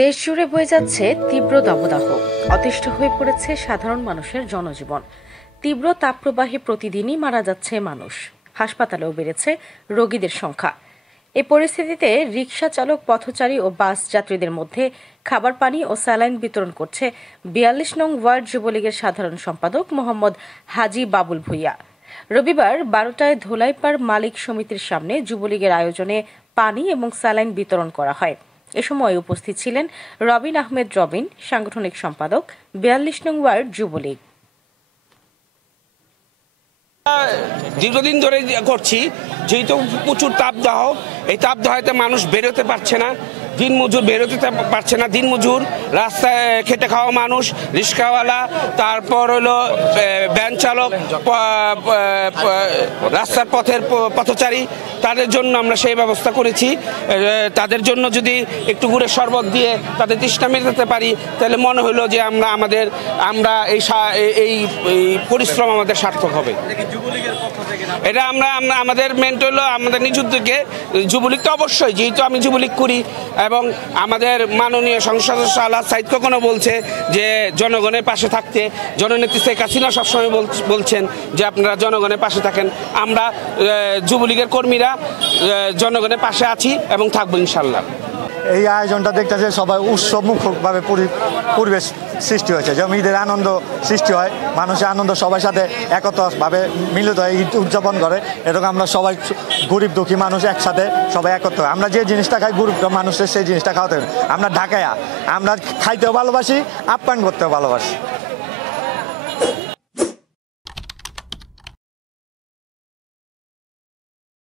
দেশ জুড়ে বয়ে যাচ্ছে তীব্র দাবদাহ। অতিষ্ঠ হয়ে পড়েছে সাধারণ মানুষের জনজীবন। তীব্র তাপপ্রবাহে প্রতিদিনই মারা যাচ্ছে মানুষ। হাসপাতালেও বেড়েছে রোগীদের সংখ্যা। এই পরিস্থিতিতে রিকশা চালক, পথচারী ও বাস যাত্রীদের মধ্যে খাবার পানি ও স্যালাইন বিতরণ করছে ৪২ নং ওয়ার্ড যুবলীগের সাধারণ সম্পাদক মোহাম্মদ হাজি বাবুল ভূঁইয়া। রবিবার ১২টায় ধোলাইপাড় মালিক সমিতির সামনে যুবলীগের আয়োজনে পানি এবং স্যালাইন বিতরণ করা হয়। এ সময় উপস্থিত ছিলেন রবিন আহমেদ রবিন, সাংগঠনিক সম্পাদক, ৪২ নং ওয়ার্ড যুবলীগ। দীর্ঘদিন ধরে করছি, যেহেতু প্রচুর তাপদাহ, এই তাপদাহতে মানুষ বেরোতে পারছে না, দিনমজুর বেরোতে পারছে না। দিনমজুর, রাস্তায় খেটে খাওয়া মানুষ, রিক্সাওয়ালা, তারপর হলো ভ্যান চালক, রাস্তার পথচারী, তাদের জন্য আমরা সেই ব্যবস্থা করেছি। তাদের জন্য যদি একটু গুড়ের শরবত দিয়ে তাদের তৃষ্ণা মেটাতে পারি, তাহলে মনে হলো যে আমরা এই পরিশ্রম আমাদের সার্থক হবে। এটা আমাদের মেন্ট হলো আমাদের নিজ উদ্যোগে। যুবলীগ তো অবশ্যই, যেহেতু আমি যুবলীগ করি, এবং আমাদের মাননীয় সংসদ সদস্য আল্লাহ সাইদ কখনো বলছে যে জনগণের পাশে থাকতে। জননেত্রী শেখ হাসিনা সবসময় বলছেন যে আপনারা জনগণের পাশে থাকেন। আমরা যুবলীগের কর্মীরা জনগণের পাশে আছি এবং থাকবো ইনশাল্লাহ। এই আয়োজনটা দেখতেছে সবাই উৎসবমুখভাবে পরিবেশ সৃষ্টি হয়েছে, যেমন ঈদের আনন্দ সৃষ্টি হয়, মানুষের আনন্দ সবার সাথে একত্রভাবে মিলিত হয়ে ঈদ উদযাপন করে। এরকম আমরা সবাই গরিব দুঃখী মানুষ একসাথে সবাই একত্র হয়। আমরা যে জিনিসটা খাই, গরিব মানুষের সেই জিনিসটা খাওয়াতে, আমরা ঢাকায়া আমরা খাইতেও ভালোবাসি, আপ্যায়ন করতেও ভালোবাসি।